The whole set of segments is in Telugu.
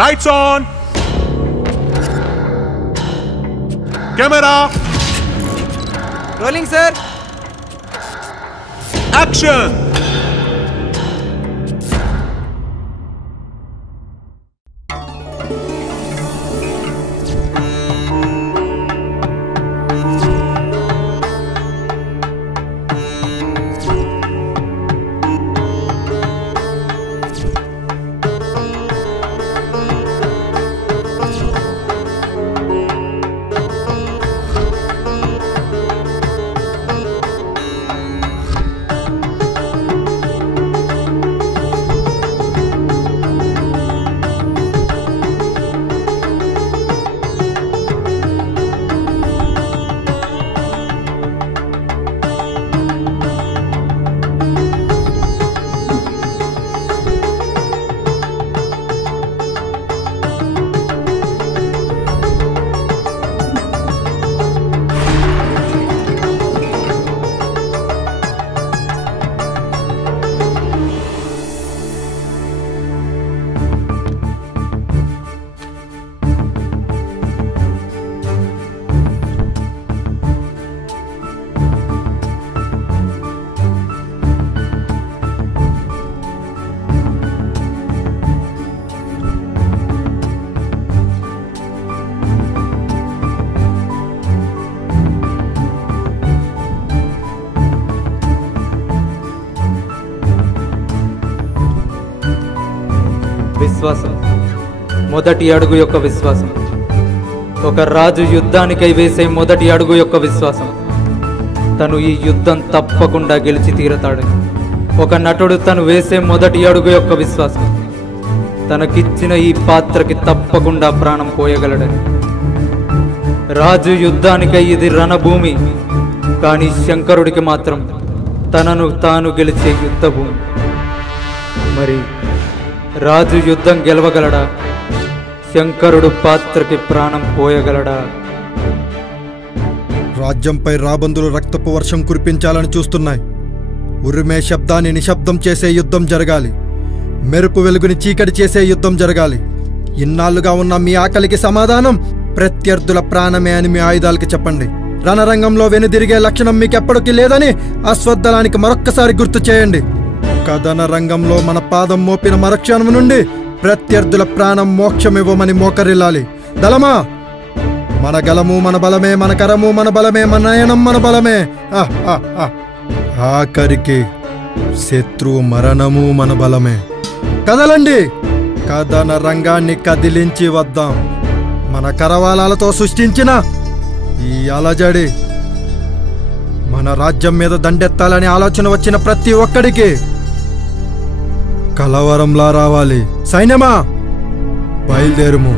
Lights on! Camera! Rolling, sir! Action! విశ్వాసం మొదటి అడుగు యొక్క విశ్వాసం. ఒక రాజు యుద్ధానికై వేసే మొదటి అడుగు యొక్క విశ్వాసం. తను ఈ యుద్ధం తప్పకుండా గెలిచి తీరతాడని. ఒక నటుడు తను వేసే మొదటి అడుగు యొక్క విశ్వాసం. తనకిచ్చిన ఈ పాత్రకి తప్పకుండా ప్రాణం పోయగలడని. రాజు యుద్ధానికై ఇది రణభూమి, కానీ శంకరుడికి మాత్రం తనను తాను గెలిచే యుద్ధభూమి. మరి రాజు యుద్ధం గెలవగలడా? శంకరుడు పాత్రకి ప్రాణం పోయగలడా? రాజ్యంపై రాబందులు రక్తపు వర్షం కురిపించాలని చూస్తున్నాయి. ఉరిమే శబ్దాన్ని నిశ్శబ్దం చేసే యుద్ధం జరగాలి. మెరుపు వెలుగుని చీకటి చేసే యుద్ధం జరగాలి. ఇన్నాళ్లుగా ఉన్న మీ ఆకలికి సమాధానం ప్రత్యర్థుల ప్రాణమే అని మీ ఆయుధాలకి చెప్పండి. రణరంగంలో వెనుదిరిగే లక్షణం మీకెప్పటికీ లేదని అశ్వత్థలానికి మరొక్కసారి గుర్తు చేయండి. కథన రంగంలో మన పాదం మోపిన మరక్షణం నుండి ప్రత్యర్థుల ప్రాణం మోక్షమివ్వమని మోకరిల్లాలి. దళమా, మన గలము మన బలమే, మన కరము మన బలమే, మన నయనం మన బలమే. ఆఖరికి శత్రువు మరణము మన బలమే. కదలండి, కథన రంగాన్ని కదిలించి వద్దాం. మన కరవాలాలతో సృష్టించిన ఈ అలజడి మన రాజ్యం మీద దండెత్తాలని ఆలోచన వచ్చిన ప్రతి ఒక్కడికి కలవరంలా రావాలి. సైన్యమా, బయలుదేరుము.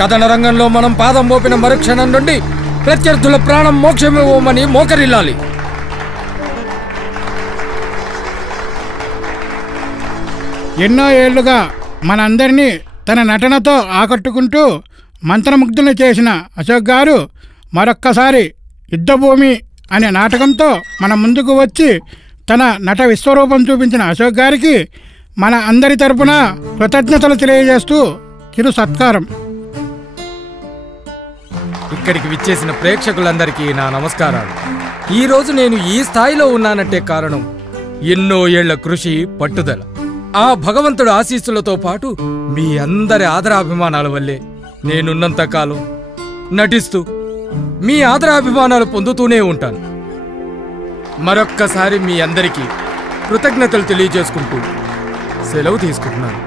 కథన రంగంలో మనం పాదం మోపిన మరుక్షణం నుండి ప్రత్యర్థుల ప్రాణం మోక్షమివ్వమని మోకరిల్లాలి. ఎన్నో ఏళ్లుగా మనందరినీ తన నటనతో ఆకట్టుకుంటూ మంత్రముగ్ధులు చేసిన అశోక్ గారు మరొక్కసారి యుద్ధభూమి అనే నాటకంతో మన ముందుకు వచ్చి తన నట విశ్వరూపం చూపించిన అశోక్ గారికి మన అందరి తరపున కృతజ్ఞతలు తెలియజేస్తూ చిరు సత్కారం. ఇక్కడికి విచ్చేసిన ప్రేక్షకులందరికీ నా నమస్కారాలు. ఈరోజు నేను ఈ స్థాయిలో ఉన్నానంటే కారణం ఎన్నో ఏళ్ల కృషి, పట్టుదల. ఆ భగవంతుడి ఆశీస్సులతో పాటు మీ అందరి ఆదరాభిమానాల వల్లే నేనున్నంత కాలం నటిస్తూ మీ ఆదరాభిమానాలు పొందుతూనే ఉంటాను. మరొక్కసారి మీ అందరికీ కృతజ్ఞతలు తెలియజేసుకుంటూ సెలవు తీసుకుంటున్నాను.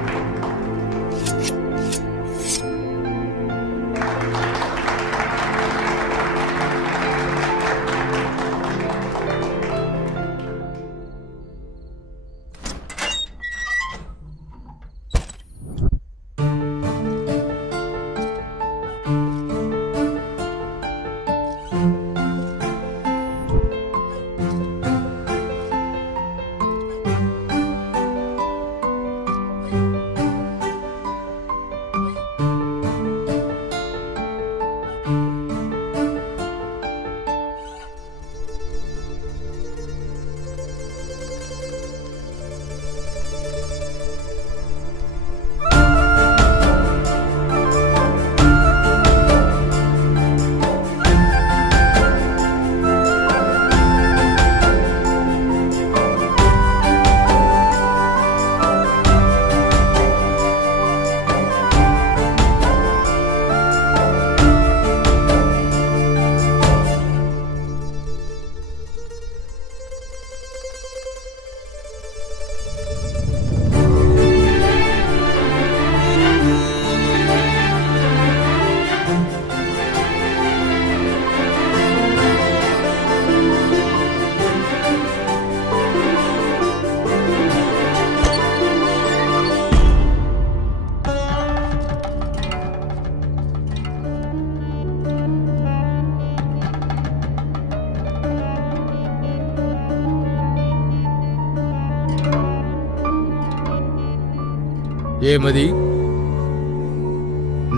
ఏమది?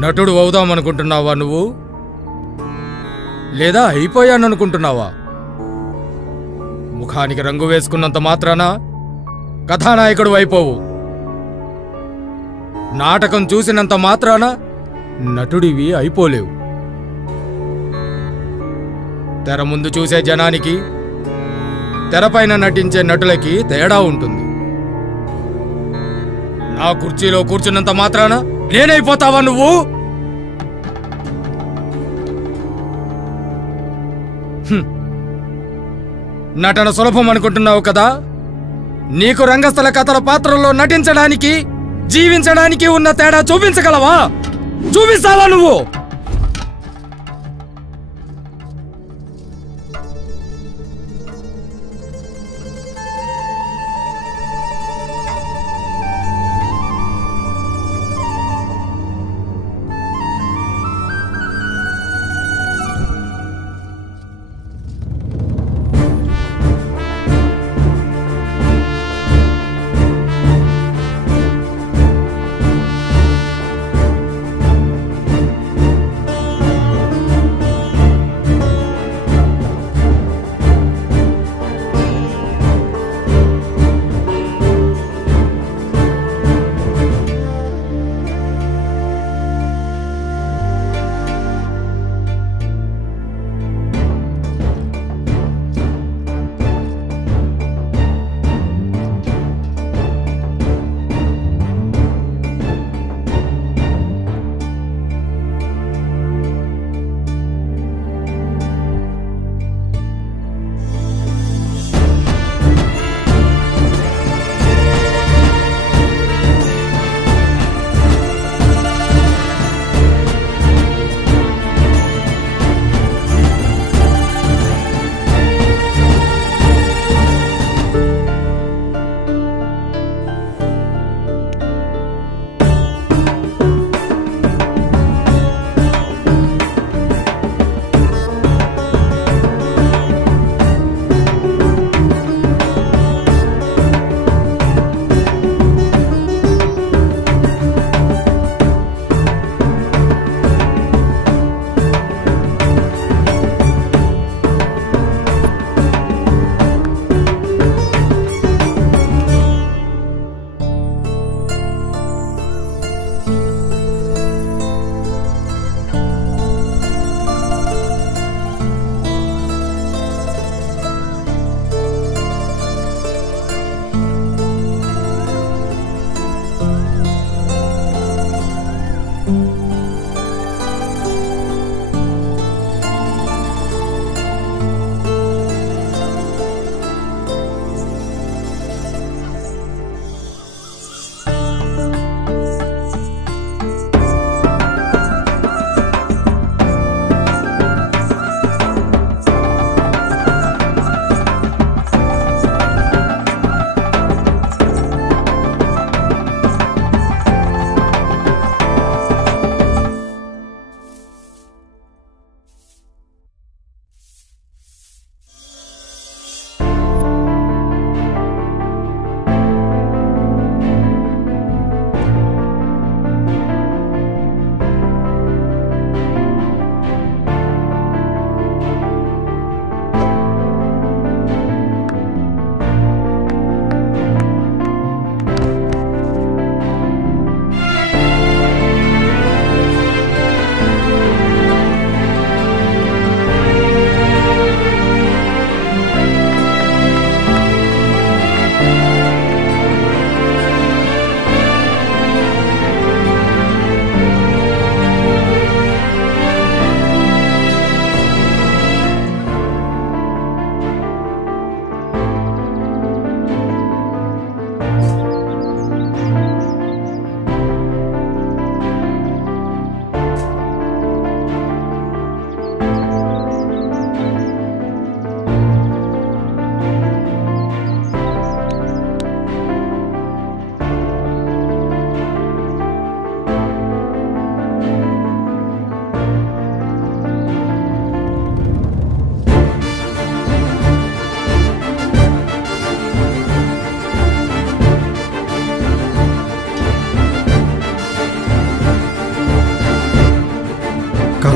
నటుడు అవుదామనుకుంటున్నావా నువ్వు? లేదా అయిపోయాననుకుంటున్నావా? ముఖానికి రంగు వేసుకున్నంత మాత్రాన కథానాయకుడు అయిపోవు. నాటకం చూసినంత మాత్రాన నటుడివి అయిపోలేవు. తెర ముందు చూసే జనానికి, తెరపైన నటించే నటులకి తేడా ఉంటుంది. నా కుర్చీలో కూర్చున్నంత మాత్రాన నేనైపోతావా నువ్వు? నటన సులభం అనుకుంటున్నావు కదా? నీకు రంగస్థల కథల పాత్రల్లో నటించడానికి, జీవించడానికి ఉన్న తేడా చూపించగలవా? చూపిస్తావా నువ్వు?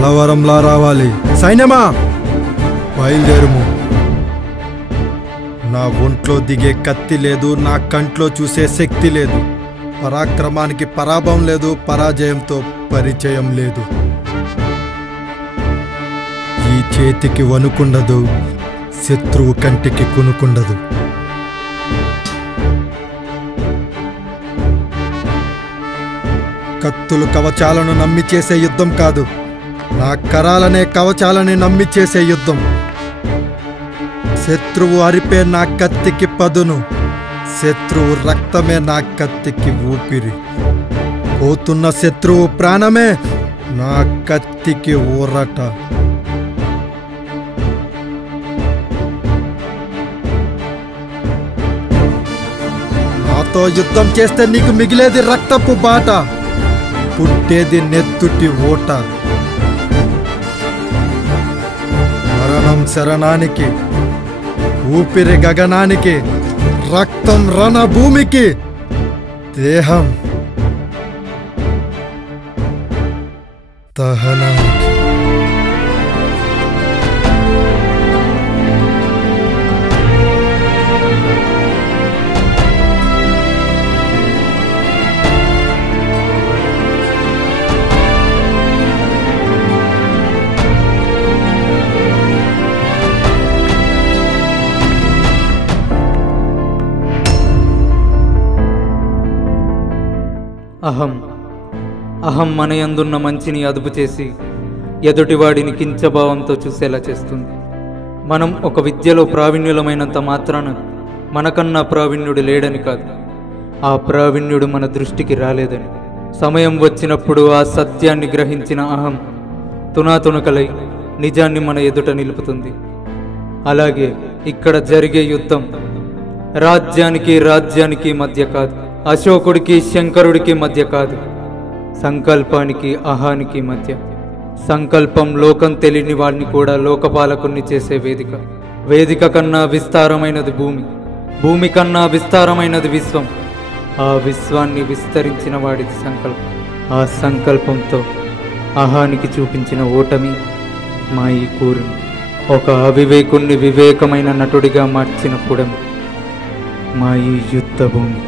కలవరంలా రావాలి. సైన్యమా బయలుదేరుము. నా ఒంట్లో దిగే కత్తి లేదు, నా కంట్లో చూసే శక్తి లేదు. పరాక్రమానికి పరాభవం లేదు, పరాజయంతో పరిచయం లేదు. ఈ చేతికి వణుకుండదు, శత్రువు కంటికి కునుకుండదు. కత్తులు కవచాలను నమ్మి చేసే యుద్ధం కాదు, నా కరాలనే కవచాలని నమ్మి చేసే యుద్ధం. శత్రువు అరిపే నా కత్తికి పదును, శత్రువు రక్తమే నా కత్తికి ఊపిరి. పోతున్న శత్రువు ప్రాణమే నా కత్తికి ఊరట. నాతో యుద్ధం చేస్తే నీకు మిగిలేది రక్తపు బాట, పుట్టేది నెత్తుటి ఓట. మరణం శరణానికి, ఊపిరి గగనానికి, రక్తం రణభూమికి, దేహం దహనానికి. అహం మనయందున్న మంచిని అదుపు చేసి ఎదుటివాడిని కించభావంతో చూసేలా చేస్తుంది. మనం ఒక విద్యలో ప్రావీణ్యులమైనంత మాత్రాన మనకన్నా ప్రావీణ్యుడు లేడని కాదు, ఆ ప్రావీణ్యుడు మన దృష్టికి రాలేదని. సమయం వచ్చినప్పుడు ఆ సత్యాన్ని గ్రహించిన అహం తునాతునకలై నిజాన్ని మన ఎదుట నిలుపుతుంది. అలాగే ఇక్కడ జరిగే యుద్ధం రాజ్యానికి మధ్య కాదు, అశోకుడికి శంకరుడికి మధ్య కాదు, సంకల్పానికి అహానికి మధ్య. సంకల్పం లోకం తెలియని వాడిని కూడా లోకపాలకుణ్ణి చేసే వేదిక. వేదిక కన్నా విస్తారమైనది భూమి, భూమి కన్నా విస్తారమైనది విశ్వం. ఆ విశ్వాన్ని విస్తరించిన వాడిది సంకల్పం. ఆ సంకల్పంతో అహానికి చూపించిన ఓటమి మా ఈ కూరిని, ఒక అవివేకుణ్ణి వివేకమైన నటుడిగా మార్చిన పుడమి మా ఈ యుద్ధ భూమి.